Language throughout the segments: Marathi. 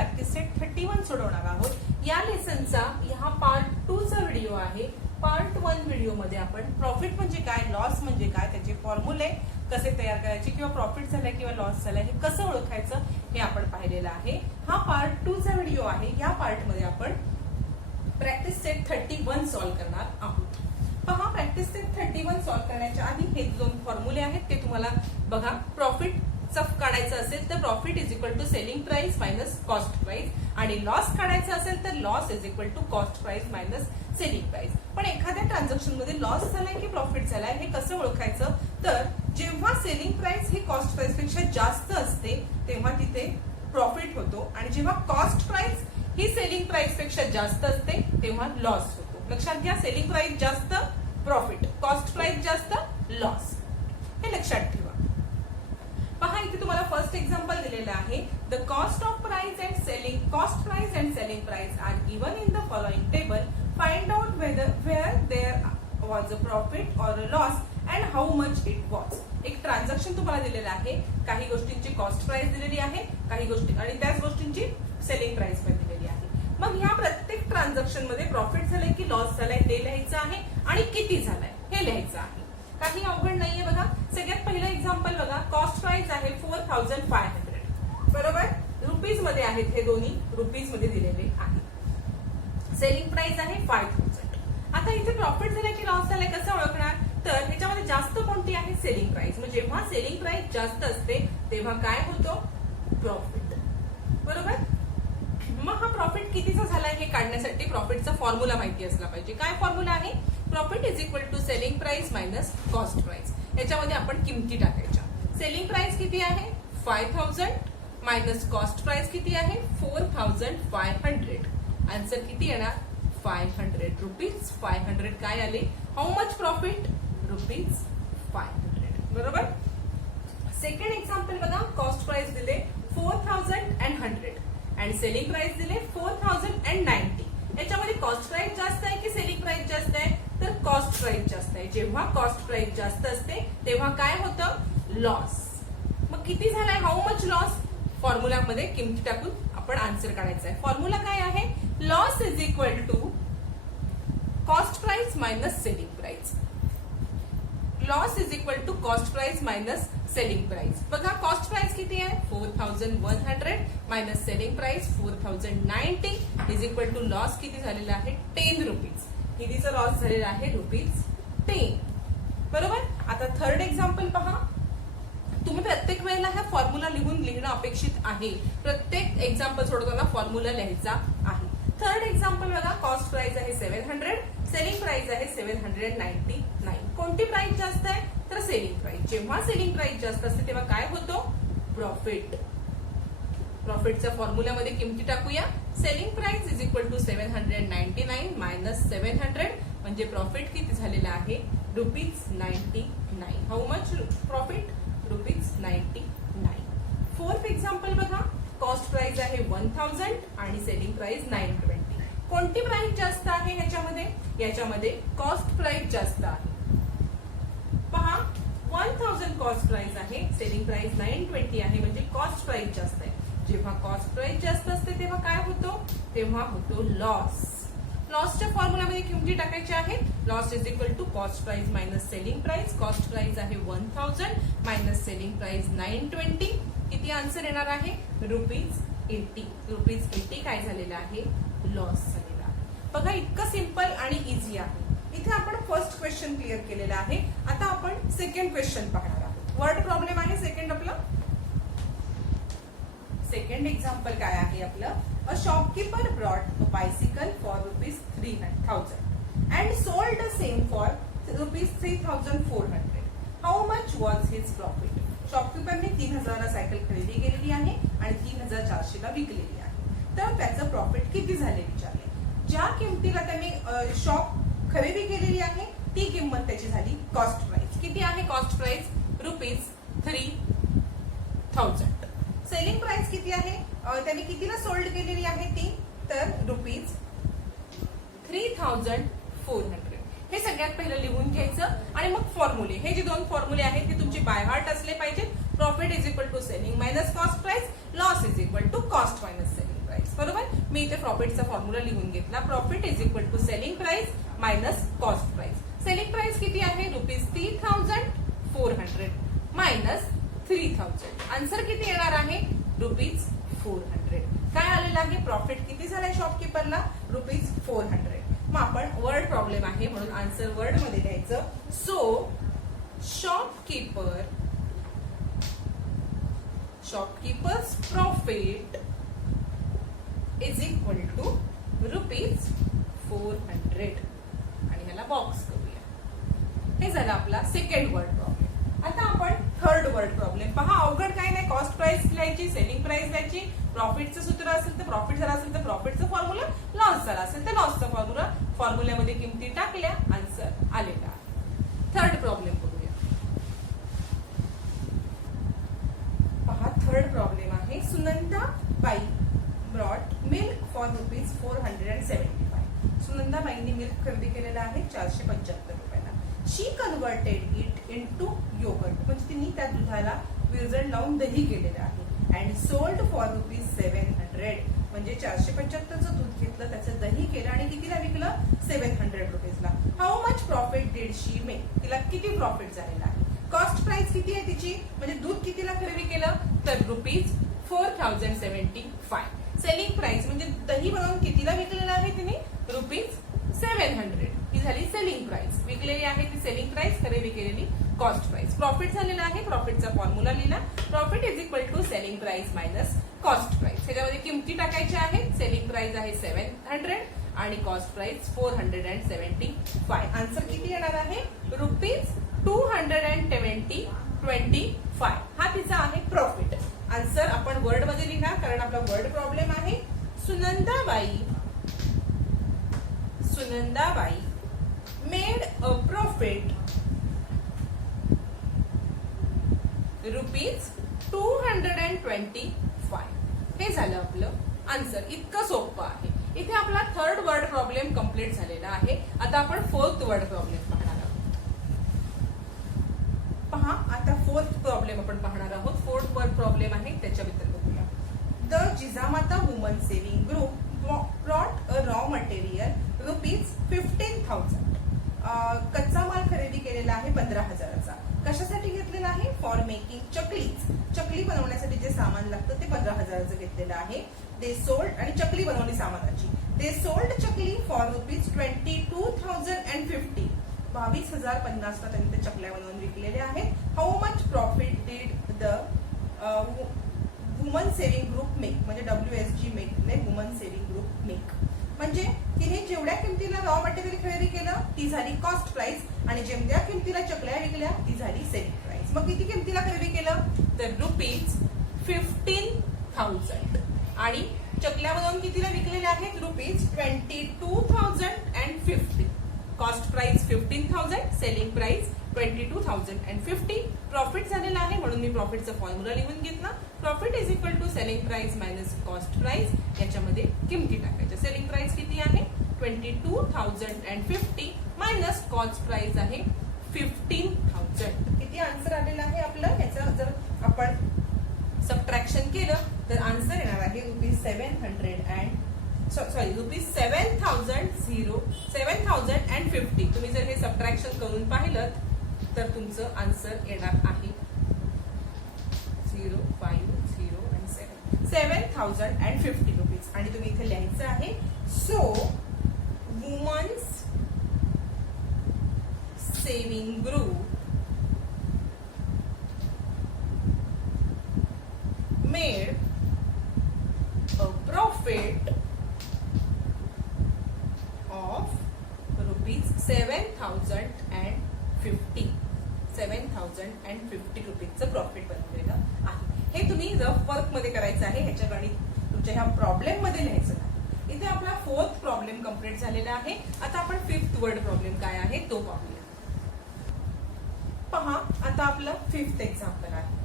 प्रॅक्टिस सेट 31 सोडवणार आहोत। या लेसनचा हा पार्ट 2 चा व्हिडिओ आहे। पार्ट 1 व्हिडिओ मध्ये आपण प्रॉफिट म्हणजे काय, लॉस म्हणजे काय, त्याचे फॉर्म्युले कसे तयार करायचे किंवा प्रॉफिट झाला किंवा लॉस झाला हे कसं ओळखायचं हे आपण पाहिलेलं आहे। हा पार्ट 2 चा व्हिडिओ आहे। या पार्ट मध्ये आपण प्रॅक्टिस सेट 31 सॉल्व्ह करणार आहोत। पहा, प्रॅक्टिस सेट 31 सॉल्व्ह करण्याच्या आधी हे दोन फॉर्म्युले आहेत ते तुम्हाला बघा। प्रॉफिट काढायचं असेल तर profit is equal to selling price minus cost price, आणि लॉस काढायचा असेल तर loss is equal to cost price minus selling price. पण एखाद्या ट्रान्झॅक्शन मध्ये लॉस झालाय की प्रॉफिट झालाय हे कसं ओळखायचं, तर जेव्हा सेलिंग प्राइस ही कॉस्ट प्राइस पेक्षा जास्त असते तेव्हा तिथे प्रॉफिट होतो, आणि जेव्हा कॉस्ट प्राइस ही सेलिंग प्राइस पेक्षा जास्त असते तेव्हा लॉस होतो। लक्षात घ्या, सेलिंग प्राइस जास्त प्रॉफिट, कॉस्ट प्राइस जास्त लॉस, हे लक्षात ठेवा। पहा, इथे तुम्हाला फर्स्ट एक्झाम्पल दिलेलं आहे। The cost of price and selling cost price and selling price are given in the following table. Find out where there was a profit or a loss and how much it was. एक ट्रान्झॅक्शन तुम्हाला दिलेलं आहे, काही गोष्टींची कॉस्ट प्राइस दिलेली आहे, काही गोष्टी आणि त्याच गोष्टींची सेलिंग प्राइस पण दिलेली आहे। मग ह्या प्रत्येक ट्रान्झॅक्शन मध्ये प्रॉफिट झालंय की लॉस झालाय ते लिहायचं आहे, आणि किती झालाय हे लिहायचं आहे। काही अवघड नाहीये बघा। सगळ्यात पहिलं एक्झाम्पल बघा, कॉस्ट प्राइस आहे 4500, बरोबर, रुपीज मध्ये आहेत, हे दोन्ही रुपीज मध्ये दिलेले आहे। सेलिंग प्राइस आहे 5000। आता इथे प्रॉफिट झालाय की लॉस झालाय कसं ओळखणार, तर ह्याच्यामध्ये जास्त कोणती आहे, सेलिंग प्राइस। मग जेव्हा सेलिंग प्राइस जास्त असते तेव्हा काय होतो, प्रॉफिट, बरोबर। मग हा प्रॉफिट कितीचा झालाय हे काढण्यासाठी प्रॉफिटचा फॉर्म्युला माहिती असला पाहिजे। काय फॉर्म्युला आहे, profit is equal to selling price minus cost price. याच्यामध्ये आपण किमती टाकायच्या। सेलिंग प्राइस किती आहे 5000 मायनस कॉस्ट प्राइस किती आहे 4500। आन्सर किती येणार, 500 रुपीज। 500 काय आले, हाऊ मच प्रॉफिट, रुपीज 500, बरोबर। सेकंड एक्झाम्पल बघा, कॉस्ट प्राइस दिले 4100 आणि सेलिंग प्राइस दिले 4090। याच्यामध्ये कॉस्ट प्राइस जास्त आहे की सेलिंग प्राइस जास्त आहे, तर कॉस्ट प्राइस जास्त आहे। जेव्हा कॉस्ट प्राइस जास्त असते तेव्हा काय होतं, लॉस। मग किती झालाय, हाऊ मच लॉस, फॉर्म्युला मध्ये किमती टाकून आपण आन्सर काढायचा आहे। फॉर्म्युला काय आहे, loss is equal to cost price minus selling price. Loss is equal to cost price minus selling price. बघा, कॉस्ट प्राइस किती आहे 4100 minus selling price 4090 is equal to loss किती झालेला आहे 10 रुपीज। कितीचा लॉस झालेला आहे, रुपीज 10, बरोबर। आता थर्ड एक्झाम्पल पहा, तुम्ही प्रत्येक वेळेला हा फॉर्म्युला लिहणं अपेक्षित आहे। प्रत्येक एक्झाम्पल सोडवताना फॉर्म्युला लिहायचा आहे। थर्ड एक्झाम्पल बघा, कॉस्ट प्राइस आहे 700, सेलिंग प्राइस आहे 799। कोणती प्राइस जास्त आहे, तर सेलिंग प्राइस। जेव्हा सेलिंग प्राइस जास्त असते तेव्हा काय होतो, प्रॉफिट। प्रॉफिटच्या फॉर्म्युल्यामध्ये किमती टाकूया। Selling price is equal to 799 minus 700 म्हणजे प्रॉफिट किती झालेला आहे, rupees 99। How much profit, rupees 99। Fourth example बघा, कॉस्ट प्राइस आहे 1000 आणि सेलिंग प्राइस 920। कोणती प्राइस जास्त आहे ह्याच्यामध्ये, याच्यामध्ये कॉस्ट प्राइस जास्त आहे। पहा, 1000 कॉस्ट प्राइस आहे, सेलिंग प्राइस 920 आहे, म्हणजे कॉस्ट प्राइस जास्त आहे। जेव्हा कॉस्ट प्राइस जास्त असते तेव्हा काय होतो, तेव्हा होतो लॉस। लॉसच्या फॉर्म्युलामध्ये किमती टाकायच्या आहेत। Loss is equal to cost price minus selling price. Cost price आहे 1000 मायनस सेलिंग प्राइस 920। किती आन्सर येणार आहे, रुपीज 80। रुपीज 80 काय झालेला आहे, लॉस झालेला आहे। बघा, इतकं सिंपल आणि इझी आहे। इथे आपण फर्स्ट क्वेश्चन क्लिअर केलेला आहे। आता आपण सेकंड क्वेश्चन पाहणार आहोत। वर्ड प्रॉब्लेम आहे सेकंड आपलं। सेकंड एक्झाम्पल काय आहे आपलं, a shopkeeper brought a bicycle for rupees 3000 and sold the same for rupees 3400। How much was his profit. शॉपकीपरने 3000 ला सायकल खरेदी केलेली आहे आणि 3400 ला विकलेली आहे, तर त्याचं प्रॉफिट किती झाले विचारले। ज्या किमतीला त्यांनी शॉप खरेदी केलेली आहे ती किंमत त्याची झाली कॉस्ट प्राइस। किती आहे cost price, rupees 3000। Selling price किती आहे, त्यांनी कितीला सोल्ड केलेली आहे ती, तर रुपीज 3400। हे सगळ्यात पहिलं लिहून घ्यायचं आणि मग फॉर्म्युले, हे जे दोन फॉर्म्युले आहेत ते तुमचे बाय हार्ट असले पाहिजेत। Profit is equal to selling minus cost price, loss is equal to cost minus selling price. बरोबर. मी इथे प्रॉफिटचा फॉर्म्युला लिहून घेतला. Profit is equal to selling price minus cost price. Selling price किती आहे ₹3,400 मायनस 3,000. आन्सर किती येणार आहे ₹400. काय आलेलं आहे प्रॉफिट किती झालाय शॉपकीपरला ₹400. मग आपण वर्ड प्रॉब्लेम आहे म्हणून आन्सर वर्ड मध्ये द्यायचं. So shopkeeper's profit is equal to ₹400 आणि ह्याला बॉक्स करूया. हे झालं आपला सेकंड वर्ड प्रॉब्लेम. आता आपण थर्ड वर्ड प्रॉब्लेम पहा. अवघड काय नाही. कॉस्ट प्राइस लिहायची, सेलिंग प्राइस लिहायची, प्रॉफिटचं सूत्र असेल तर प्रॉफिट झाला असेल तर प्रॉफिटचं फॉर्म्युला, लॉस झाला असेल तर लॉसचा फॉर्म्युला, फॉर्म्युल्यामध्ये किमती टाकल्या, आन्सर आलेला. थर्ड प्रॉब्लेम बघूया. पहा थर्ड प्रॉब्लेम आहे. Sunandabai brought milk for ₹475. सुनंदाबाईंनी milk खरेदी केलेला आहे ₹475. शी कन्व्हर्टेड इट इनटू योगर्ट म्हणजे तिने त्या दुधाला विरजण लावून दही केलेलं आहे. अँड सोल्ड फॉर ₹700 म्हणजे 475चं दूध घेतलं, त्याचं दही केलं आणि कितीला विकलं ₹700. How much profit did she make. तिला किती प्रॉफिट झालेला आहे. कॉस्ट प्राइस किती आहे तिची म्हणजे दूध कितीला खरेदी केलं तर ₹4,075. सेलिंग प्राइस म्हणजे दही बनवून कितीला विकलेलं आहे तिने ₹700. ही झाली सेलिंग प्राइस. विकलेली आहे ती सेलिंग प्राइस, खरेदी केलेली कॉस्ट प्राइस. प्रॉफिट झालेला आहे, प्रॉफिटचा फॉर्म्युला लिहिला. Profit is equal to selling price minus cost price. ह्याच्यामध्ये किमती टाकायच्या आहेत. सेलिंग प्राइस आहे 700 आणि कॉस्ट प्राइस 475. आन्सर किती येणार आहे ₹225. हा तिचा आहे प्रॉफिट. आन्सर आपण वर्ड मध्ये लिहा कारण आपला वर्ड प्रॉब्लेम आहे. Sunandabai made a profit ₹225. हे झालं आपलं आन्सर. इतकं सोपं आहे. इथे आपला थर्ड वर्ड प्रॉब्लेम कम्प्लीट झालेला आहे. आता आपण फोर्थ वर्ड प्रॉब्लेम पाहणार आहोत. पहा आता फोर्थ प्रॉब्लेम आपण पाहणार आहोत. फोर्थ वर्ड प्रॉब्लेम आहे त्याच्याबद्दल बघूया. The Jijamata woman saving group brought a raw material ₹15,000. कच्चा माल खरेदी केलेला आहे 15,000चा. कशासाठी घेतलेला आहे फॉर मेकिंग चकली बनवण्यासाठी जे सामान लागतं ते 15,000चं घेतलेलं आहे. दे सोल्ड आणि चकली बनवली सामानाची. They sold chakli for ₹22,050. 22,050ला त्यांनी त्या चकल्या बनवून विकलेल्या आहेत. How much profit did the woman saving group make म्हणजे WSG मेकने वुमन सेव्हिंग ग्रुप मेक म्हणजे तिने जेवढ्या किमतीला रॉ मटेरियल खरेदी केलं ती झाली कॉस्ट प्राइस आणि जेवढ्या किमतीला चकल्या विकल्या ती झाली सेलिंग प्राइस. मग किती किमतीला खरेदी केलं तर ₹15,000 आणि चकल्या बनवून कितीला विकलेल्या आहेत ₹22,050. Cost price 15,000, selling price 22,050. Profit झालेला आहे म्हणून मी प्रॉफिटचा फॉर्म्युला लिहून घेतला. Profit is equal to selling price minus cost price. याच्यामध्ये किमती टाकायच्या. सेलिंग प्राइस किती आहे 22,050 मायनस कॉस्ट प्राइस आहे 15,000. किती आन्सर आलेला आहे आपलं. याचं जर आपण सबट्रॅक्शन केलं तर आन्सर येणार आहे ₹7,050. तुम्ही जर हे सबट्रॅक्शन करून पाहिलं तर तुमचं आन्सर येणार आहे 7,050 रुपीज. आणि तुम्ही इथे लिहायचं आहे so women's saving group made a profit of ₹7,050 रुपीजचं प्रॉफिट बनवलेलं आहे. हे तुम्ही रफ वर्क मध्ये करायचं आहे. ह्याच्या गणित तुमच्या ह्या प्रॉब्लेम मध्ये लिहायचं नाही. इथे आपला फोर्थ प्रॉब्लेम कम्प्लीट झालेला आहे. आता आपण फिफ्थ वर्ड प्रॉब्लेम काय आहे तो पाहूया. पहा आता आपलं फिफ्थ एक्झाम्पल आहे.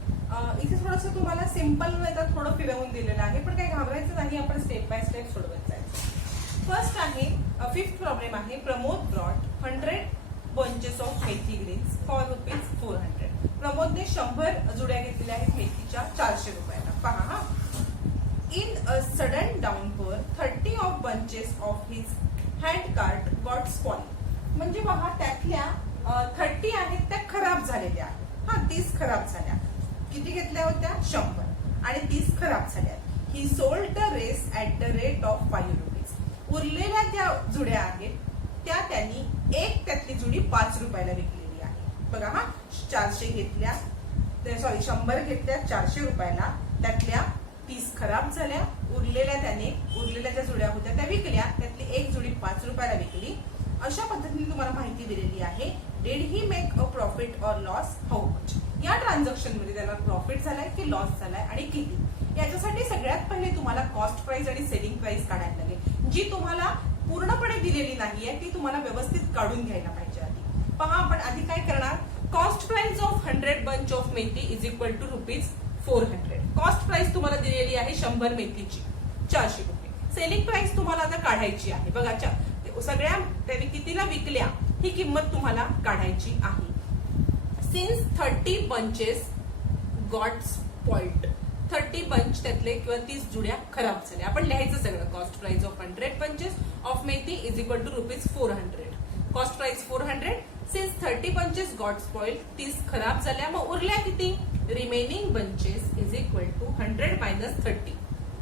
इथे थोडंसं तुम्हाला सिम्पल मेथड थोडं फिरवून दिलेलं आहे पण काही घाबरायचं नाही. आपण स्टेप बाय स्टेप सोडवत जायचं. फर्स्ट आहे फिफ्थ प्रॉब्लेम आहे. Pramod brought 100 bunches of methi greens for ₹400. प्रमोदने 100 जुड्या घेतलेल्या आहेत मेथीच्या ₹400. पहा हा in a sudden downpour 30 of bunches of his hand cart got spoil. म्हणजे बघा त्यातल्या 30 आहेत त्या खराब झालेल्या आहेत. हा 30 खराब झाल्या. किती घेतल्या होत्या? 100 आणि 30 खराब झाल्या. He sold the rest at the rate of 5 rupees. उरलेल्या ज्या जुड्या आहेत त्या त्यांनी एक त्यातली जुडी 5 रुपयाला विकलेली आहे. बघा हा 400 घेतल्या, सॉरी 100 घेतल्या 400 रुपयाला, त्यातल्या 30 खराब झाल्या, उरलेल्या ज्या जुड्या होत्या त्या विकल्या, त्यातली एक जुडी 5 रुपयाला विकली. अशा पद्धतीने तुम्हाला माहिती दिलेली आहे. Did he make a profit और लॉस, हाऊ मच. या ट्रान्झॅक्शन मध्ये त्याला प्रॉफिट झालाय की लॉस झालाय आणि किती. याच्यासाठी सगळ्यात पहिले तुम्हाला कॉस्ट प्राइस आणि सेलिंग प्राइस काढायला लागेल. जी तुम्हाला पूर्णपणे दिलेली नाहीये ती तुम्हाला व्यवस्थित काढून घ्यायला पाहिजे आधी. पहा आपण आधी काय करणार. Cost price of 100 bunch of methi is equal to ₹400. Cost प्राइस तुम्हाला दिलेली आहे 100 मेथीची 400 रुपये. सेलिंग प्राइस तुम्हाला आता काढायची आहे. बघा सगळ्या त्यांनी कितीला विकल्या ही किंमत तुम्हाला काढायची आहे. Since 30 bunches got spoiled. 30 bunch त्यातले किंवा 30 जुड्या खराब झाल्या. आपण लिहायचं सगळं. Cost price of 100 bunches of methi is equal to ₹400. Cost price 400. Since 30 bunches got spoiled. 30 खराब झाल्या. मग उरल्या किती? Remaining bunches is equal to 100 minus 30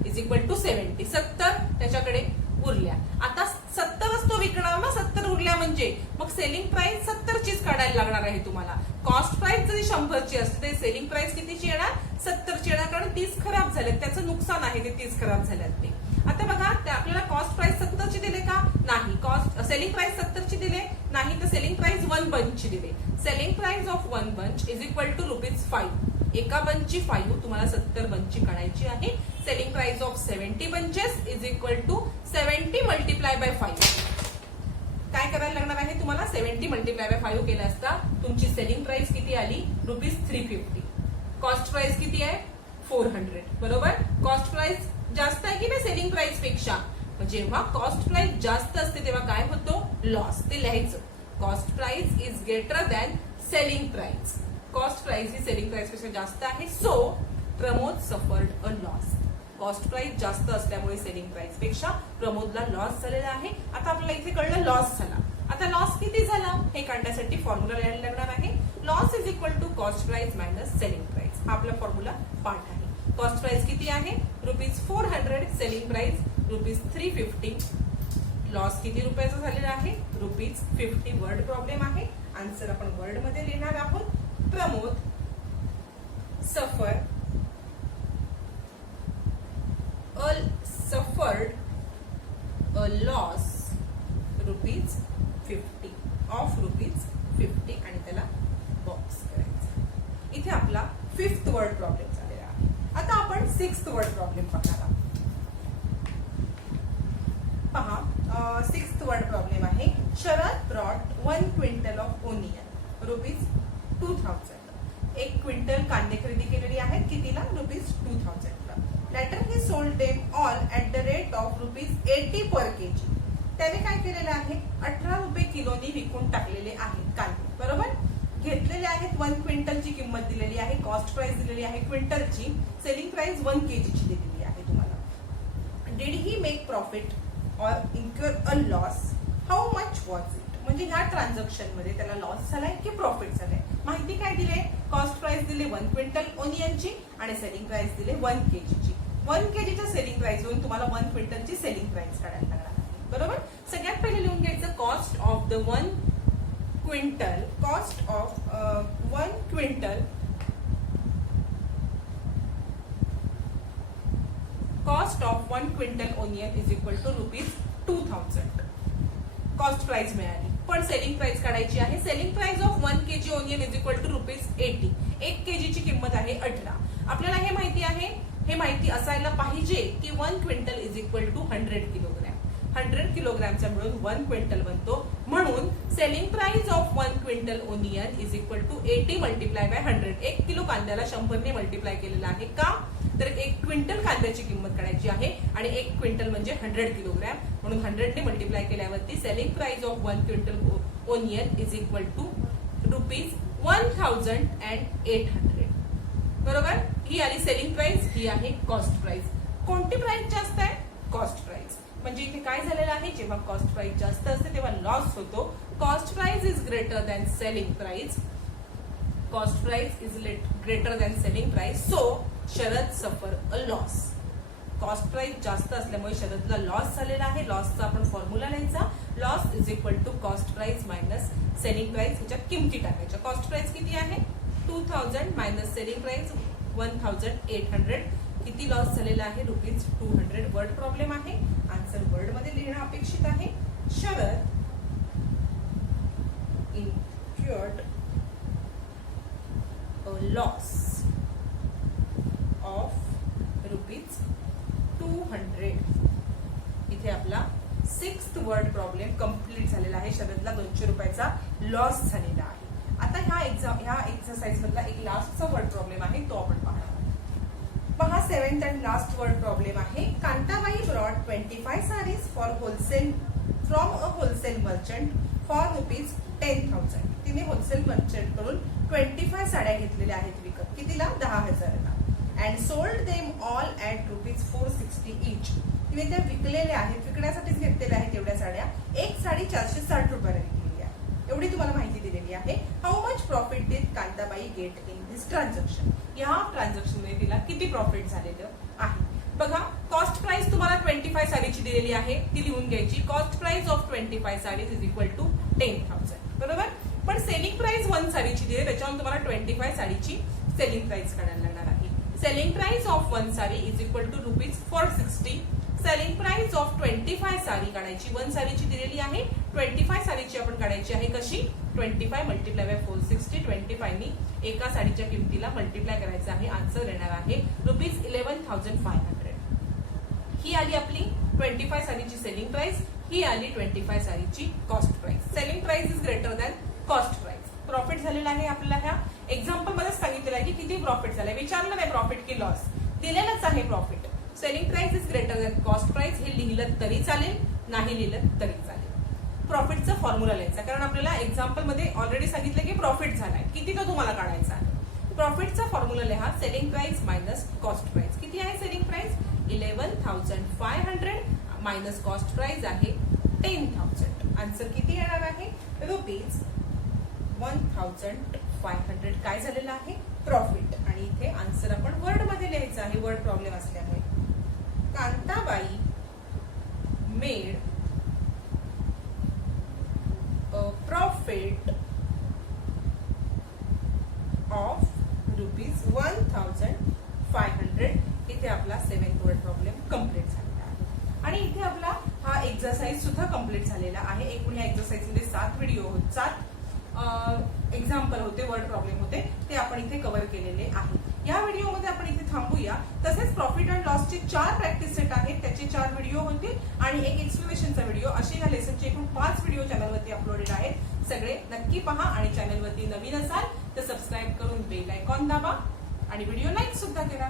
is equal to 70. 70 त्याच्याकडे उरल्या. आता 70च तो विकणार ना. 70 उरल्या म्हणजे मग सेलिंग प्राइस 70 चीच काढायला लागणार आहे तुम्हाला. कॉस्ट प्राइस जरी 100 ची असते ते सेलिंग प्राइस कितीची येणार? 70 ची येणार, कारण 30 खराब झालेत. त्याचं नुकसान आहे ते 30 खराब झाल्यात ते. आता बघा आपल्याला कॉस्ट प्राइस 70 ची दिले का? नाही. सेलिंग प्राइस 70 ची दिले नाही, तर सेलिंग प्राइस 1 बंच ची दिले. Selling price of 1 bunch is equal to ₹5. एका बंचची 5 तुम्हाला 70 बंचची काढायची आहे. Selling price of 70 bunches is equal to 70 multiply by 5. काय करायला लागणार आहे तुम्हाला? 70 मल्टिप्लाय बाय 5 केलं असता तुमची सेलिंग प्राइस किती आली? ₹350. कॉस्ट प्राइस किती आहे? 400. बरोबर. कॉस्ट प्राइस जास्त आहे की नाही सेलिंग प्राइस पेक्षा? जेव्हा कॉस्ट प्राइस जास्त असते तेव्हा काय होतो? लॉस. ते लिहायचं. Cost price is greater than selling price. Cost price he selling price पेक्षा जास्त आहे. So Pramod suffered a loss. Cost price जास्त असल्यामुळे सेलिंग प्राइस पेक्षा प्रमोदला लॉस झालेला आहे. आता आपल्याला इथे कळलं लॉस झाला. आता लॉस किती झाला हे काढण्यासाठी फॉर्म्युला लिहायला लागणार आहे. Loss is equal to cost price minus selling price. हा आपला फॉर्म्युला पार्ट आहे. कॉस्ट प्राइस किती आहे? ₹400. Selling price ₹350. लॉस किती रुपयाचा झालेला आहे? ₹50. वर्ड प्रॉब्लेम आहे. आन्सर आपण वर्ड मध्ये लिहिणार आहोत. Pramod suffered a loss ₹50 of ₹50 आणि त्याला बॉक्स करायचा. इथे आपला 5th वर्ड प्रॉब्लेम झालेला आहे. आता आपण 6th वर्ड प्रॉब्लेम पाहणार आहोत. पहा 6th वर्ड प्रॉब्लेम आहे. Sharad brought 1 quintal of onion ₹2000. 1 quintal कांदे खरेदी केलेली आहेत. कितीला? ₹2000. Later he sold them all at the rate of ₹80 per KG. त्याने काय केलेलं आहे? 18 रुपये किलोनी विकून टाकलेले आहेत कांदे. बरोबर. घेतलेले आहेत 1 क्विंटलची किंमत दिलेली आहे. कॉस्ट प्राइस दिलेली आहे क्विंटलची. सेलिंग प्राइस 1 केजीची दिलेली आहे तुम्हाला. Did he make profit or incur a loss, how much was it. म्हणजे ह्या ट्रान्झॅक्शन मध्ये त्याला लॉस झालाय की प्रॉफिट झालाय. माहिती काय दिले? कॉस्ट प्राइस दिली 1 क्विंटल ओनियनची आणि सेलिंग प्राइस दिले 1 केजीची. 1 केजीच्या सेलिंग प्राइस वरून तुम्हाला 1 क्विंटलची सेलिंग प्राइस काढायला लागणार आहे. बरोबर. सगळ्यात पहिले लिहून घ्यायचं cost of the 1 quintal. Cost of 1 quintal. Cost of 1 quintal onion is equal to ₹2000. Cost price मिळाली. पण सेलिंग प्राइस काढायची आहे. Selling price of 1 KG onion is equal to ₹80. 1 केजीची किंमत आहे 18. आपल्याला हे माहिती आहे. हे माहिती असायला पाहिजे की 1 quintal is equal to 100 kilogram. 100 किलोग्रॅमचा मिळून 1 क्विंटल बनतो. म्हणून selling price of 1 quintal onion is equal to 80 multiply by 100. 1 kilo कांद्याला 100 ने मल्टिप्लाय केलेला आहे. का? तर 1 क्विंटल कांद्याची किंमत काढायची आहे आणि 1 क्विंटल म्हणजे 100 किलोग्रॅम. म्हणून 100 ने मल्टिप्लाय केल्यावरती selling price of 1 quintal onion is equal to ₹1800. बरोबर. ही आली सेलिंग प्राइस. ही आहे कॉस्ट प्राइस. कोणती प्राइस जास्त आहे? Cost price. म्हणजे इथे काय झालेलं आहे, जेव्हा कॉस्ट प्राइस जास्त असते तेव्हा लॉस होतो. Cost price is greater than selling price. Cost price is greater than selling price. So Sharad सफर अ लॉस. कॉस्ट प्राइस जास्त असल्यामुळे शरदला लॉस झालेला आहे. लॉसचा आपण फॉर्म्युला लिहायचा. Loss is equal to cost price minus selling price. ह्याच्या किमती टाकायच्या. कॉस्ट प्राइस किती आहे? 2000 मायनस सेलिंग प्राइस 1800. किती लॉस झालेला आहे? ₹200. वर्ड प्रॉब्लेम आहे. आन्सर वर्ड मध्ये लिहिणं अपेक्षित आहे. Sharad incurred a loss of ₹200. इथे आपला 6th वर्ड प्रॉब्लेम कंप्लीट झालेला आहे. शरदला ₹200 लॉस झालेला आहे. आता ह्या एक्सरसाइज मधला एक लास्टचा वर्ड प्रॉब्लेम आहे, तो आपण पाहणार. पहा 7th and last word problem आहे. Kantabai brought 25 sarees for wholesale from a wholesale merchant for ₹10,000. तिने होलसेल मर्चंट कडून 25 साड्या घेतलेल्या आहेत विकत. कितीला? 10,000ला. And sold them all at ₹460 each. तिने त्या विकलेल्या आहेत, विकण्यासाठीच घेतलेल्या आहेत एवढ्या साड्या. एक साडी ₹460 विकलेली आहे. एवढी तुम्हाला माहिती दिलेली आहे. How much profit did Kantabai get in this transaction. या ट्रान्झॅक्शन मध्ये तिला किती प्रॉफिट झालेलं आहे? बघा, कॉस्ट प्राइस तुम्हाला 25 साडीची दिलेली आहे, ती लिहून घ्यायची. Cost price of 25 saris is equal to 10,000. बरोबर. पण सेलिंग प्राइस 1 साडीची दिली, त्याच्यावर तुम्हाला 25 साडीची सेलिंग प्राइस काढायला लागणार आहे. Selling price of 1 sari is equal to ₹460. Selling price of 25 sari काढायची. 1 साडीची दिलेली आहे, 25 साडीची आपण काढायची आहे. कशी? 25 मल्टिप्लाय बाय 460. 25 नी एका साडीच्या किमतीला मल्टिप्लाय करायचं आहे. आन्सर येणार आहे ₹11,500. ही आली आपली 25 साडीची सेलिंग प्राइस. ही आली 25 साडीची cost price. Selling price is greater than cost price. Profit झालेला आहे आपल्याला. ह्या एक्झाम्पल मध्ये सांगितलेलं आहे की किती प्रॉफिट झालंय. विचारलं नाही प्रॉफिट की लॉस, दिलेलंच आहे profit. Selling price is greater than cost price. हे लिहिलं तरी चालेल, नाही लिहिलं तरी चालेल. प्रॉफिटचा फॉर्म्युला लिहायचा, कारण आपल्याला एक्झाम्पल मध्ये ऑलरेडी सांगितलं की प्रॉफिट झालाय. किती तो तुम्हाला काढायचा आहे. प्रॉफिटचा फॉर्म्युला लिहा. Selling price minus cost price. किती आहे selling price? 11,500 minus cost price आहे 10,000. आन्सर किती येणार आहे? ₹1,500. काय झालेलं आहे? प्रॉफिट. आणि इथे आन्सर आपण वर्ड मध्ये लिहायचं आहे, वर्ड प्रॉब्लेम असल्यामुळे. Kantabai made profit of ₹1,500. इथे आपला 7th वर्ड प्रॉब्लेम कंप्लीट झालेला आहे. आणि इथे आपला हा एक्सरसाइज सुद्धा कंप्लीट झालेला आहे. एकूण या एक्सरसाइज मध्ये 7 व्हिडिओ होते, 7 एक्झाम्पल होते, वर्ड प्रॉब्लेम होते, ते आपण इथे कव्हर केलेले आहे. या व्हिडिओमध्ये आपण इथे थांबूया. तसेच प्रॉफिट अँड लॉसचे 4 प्रॅक्टिस सेट आहेत, त्याचे 4 व्हिडिओ होतील आणि एक एक्सप्लेनेशनचा व्हिडिओ. असे या लेसनचे एकूण 5 व्हिडिओ चॅनलवरती अपलोडेड आहेत. सगळे नक्की पहा. आणि चॅनलवरती नवीन असाल तर सबस्क्राईब करून बेल आयकॉन दाबा आणि व्हिडिओ लाईक सुद्धा करा.